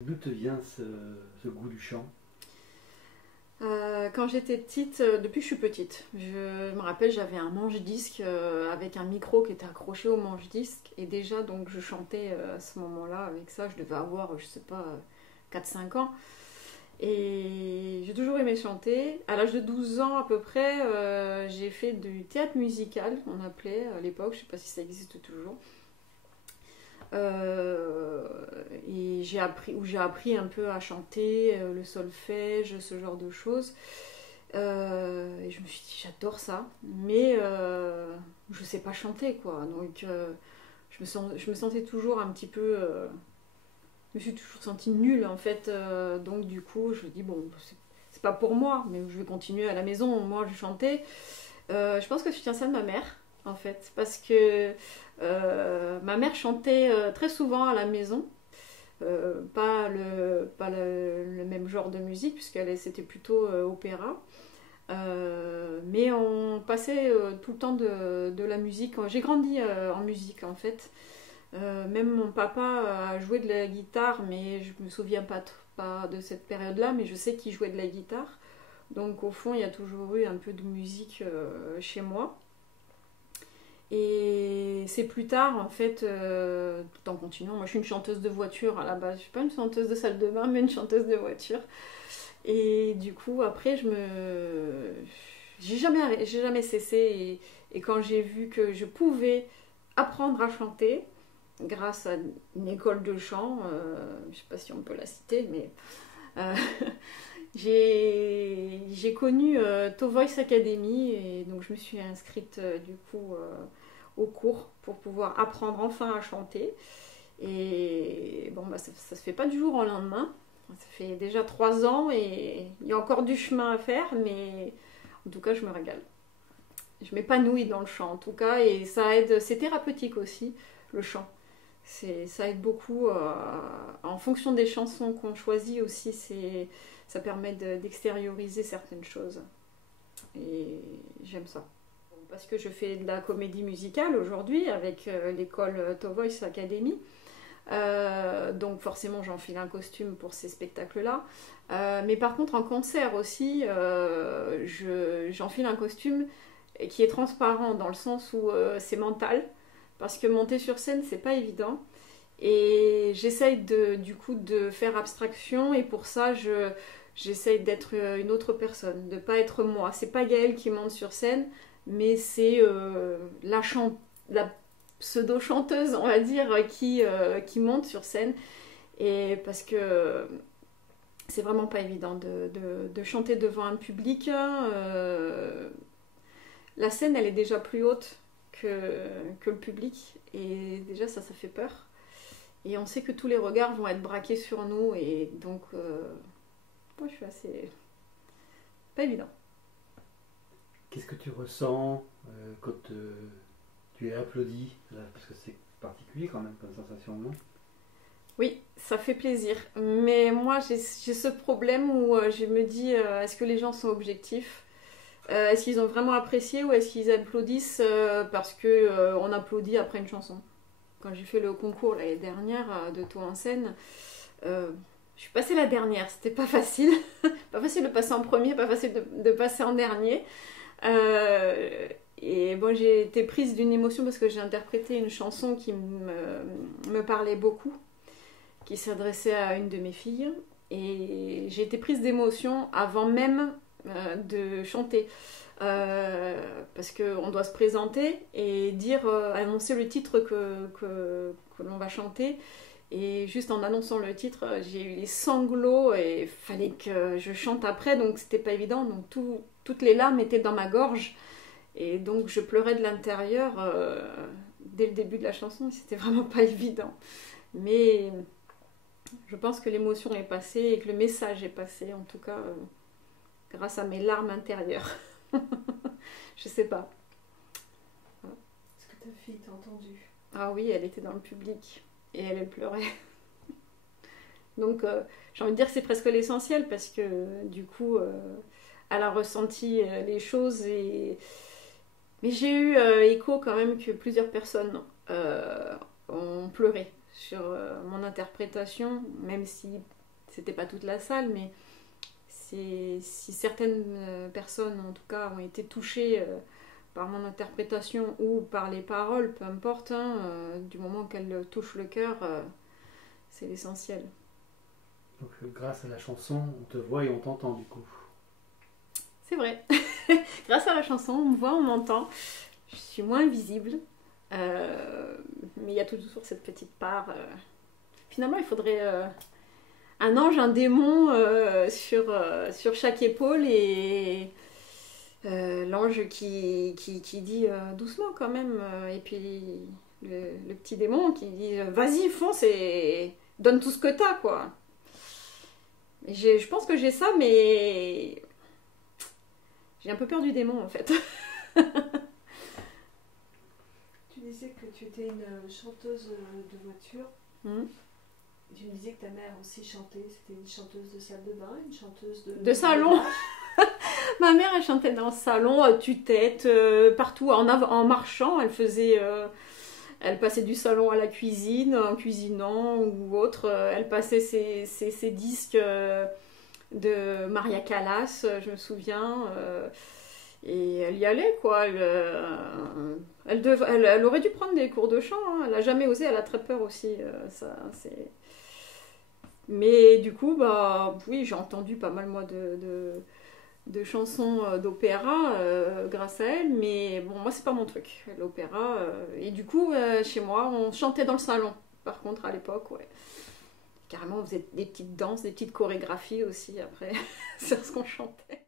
D'où te vient ce goût du chant? Quand j'étais petite, depuis que je suis petite, je me rappelle j'avais un manche-disque avec un micro qui était accroché au manche-disque et déjà donc je chantais à ce moment-là avec ça, je devais avoir je sais pas 4-5 ans et j'ai toujours aimé chanter. À l'âge de 12 ans à peu près, j'ai fait du théâtre musical, on appelait à l'époque, je sais pas si ça existe toujours. Euh, et j'ai appris un peu à chanter, le solfège, ce genre de choses. Et je me suis dit, j'adore ça, mais je sais pas chanter, quoi. Donc, je me sentais toujours un petit peu. Je me suis toujours sentie nulle, en fait. Donc, du coup, je me dis, bon, c'est pas pour moi, mais je vais continuer à la maison. Moi, je chantais. Je pense que je tiens ça de ma mère, en fait, parce que ma mère chantait très souvent à la maison. Pas le même genre de musique, puisqu'elle c'était plutôt opéra. Mais on passait tout le temps de la musique. J'ai grandi en musique en fait. Même mon papa a joué de la guitare, mais je me souviens pas de cette période-là, mais je sais qu'il jouait de la guitare. Donc au fond, il y a toujours eu un peu de musique chez moi. Et c'est plus tard, en fait, tout en continuant. Moi, je suis une chanteuse de voiture à la base. Je suis pas une chanteuse de salle de bain, mais une chanteuse de voiture. Et du coup, après, j'ai jamais cessé. Et quand j'ai vu que je pouvais apprendre à chanter, grâce à une école de chant, je sais pas si on peut la citer, mais euh, j'ai connu To Voice Academy et donc je me suis inscrite du coup au cours pour pouvoir apprendre enfin à chanter. Et bon, bah, ça se fait pas du jour au lendemain. Ça fait déjà 3 ans et il y a encore du chemin à faire, mais en tout cas, je me régale. Je m'épanouis dans le chant en tout cas et ça aide, c'est thérapeutique aussi, le chant. Ça aide beaucoup en fonction des chansons qu'on choisit aussi, ça permet d'extérioriser certaines choses. Et j'aime ça. Parce que je fais de la comédie musicale aujourd'hui avec l'école To Voice Academy. Donc forcément j'enfile un costume pour ces spectacles-là. Mais par contre en concert aussi, j'enfile un costume qui est transparent dans le sens où c'est mental. Parce que monter sur scène c'est pas évident. Et j'essaye du coup de faire abstraction et pour ça j'essaye d'être une autre personne, de ne pas être moi. C'est pas Gaëlle qui monte sur scène, mais c'est la pseudo-chanteuse, on va dire, qui monte sur scène. Et parce que c'est vraiment pas évident de chanter devant un public. La scène, elle est déjà plus haute que le public. Et déjà, ça fait peur. Et on sait que tous les regards vont être braqués sur nous. Et donc, moi, je suis assez... pas évident. Qu'est-ce que tu ressens quand tu es applaudi là, parce que c'est particulier quand même comme sensation, non? Oui, ça fait plaisir. Mais moi, j'ai ce problème où je me dis, est-ce que les gens sont objectifs? Est-ce qu'ils ont vraiment apprécié ou est-ce qu'ils applaudissent parce que on applaudit après une chanson? Quand j'ai fait le concours l'année dernière de Tour en scène, euh, je suis passée la dernière. C'était pas facile. Pas facile de passer en premier, pas facile de passer en dernier. Et bon, j'ai été prise d'une émotion parce que j'ai interprété une chanson qui me parlait beaucoup, qui s'adressait à une de mes filles. Et j'ai été prise d'émotion avant même de chanter. Parce qu'on doit se présenter et dire, annoncer le titre que l'on va chanter. Et juste en annonçant le titre, j'ai eu les sanglots et il fallait que je chante après, donc c'était pas évident. Donc toutes les larmes étaient dans ma gorge. Et donc je pleurais de l'intérieur dès le début de la chanson et c'était vraiment pas évident. Mais je pense que l'émotion est passée et que le message est passé, en tout cas grâce à mes larmes intérieures. Je sais pas. Est-ce que ta fille t'a entendu? Ah oui, elle était dans le public et elle pleurait. Donc j'ai envie de dire que c'est presque l'essentiel parce que du coup elle a ressenti les choses mais j'ai eu écho quand même que plusieurs personnes ont pleuré sur mon interprétation, même si c'était pas toute la salle, mais si certaines personnes, en tout cas, ont été touchées par mon interprétation ou par les paroles, peu importe, hein, du moment qu'elles touchent le cœur, c'est l'essentiel. Donc grâce à la chanson, on te voit et on t'entend du coup. C'est vrai. Grâce à la chanson, on me voit, on m'entend. Je suis moins visible. Mais il y a toujours cette petite part. Finalement, il faudrait un ange, un démon sur chaque épaule et l'ange qui dit doucement quand même. Et puis le petit démon qui dit vas-y, fonce et donne tout ce que t'as, quoi. Je pense que j'ai ça, mais j'ai un peu peur du démon en fait. Tu disais que tu étais une chanteuse de voiture. Tu me disais que ta mère aussi chantait. C'était une chanteuse de salle de bain, une chanteuse de salon. Ma mère, elle chantait dans le salon, à tue-tête, partout, en marchant. Elle passait du salon à la cuisine, en cuisinant ou autre. Elle passait ses disques de Maria Callas, je me souviens. Et elle y allait, quoi. Elle aurait dû prendre des cours de chant. Hein. Elle n'a jamais osé, elle a très peur aussi. Mais du coup, bah, oui, j'ai entendu pas mal, moi, de chansons d'opéra grâce à elle. Mais bon, moi, c'est pas mon truc, l'opéra. Et du coup, chez moi, on chantait dans le salon. Par contre, à l'époque, ouais. Carrément, on faisait des petites danses, des petites chorégraphies aussi, après, sur ce qu'on chantait.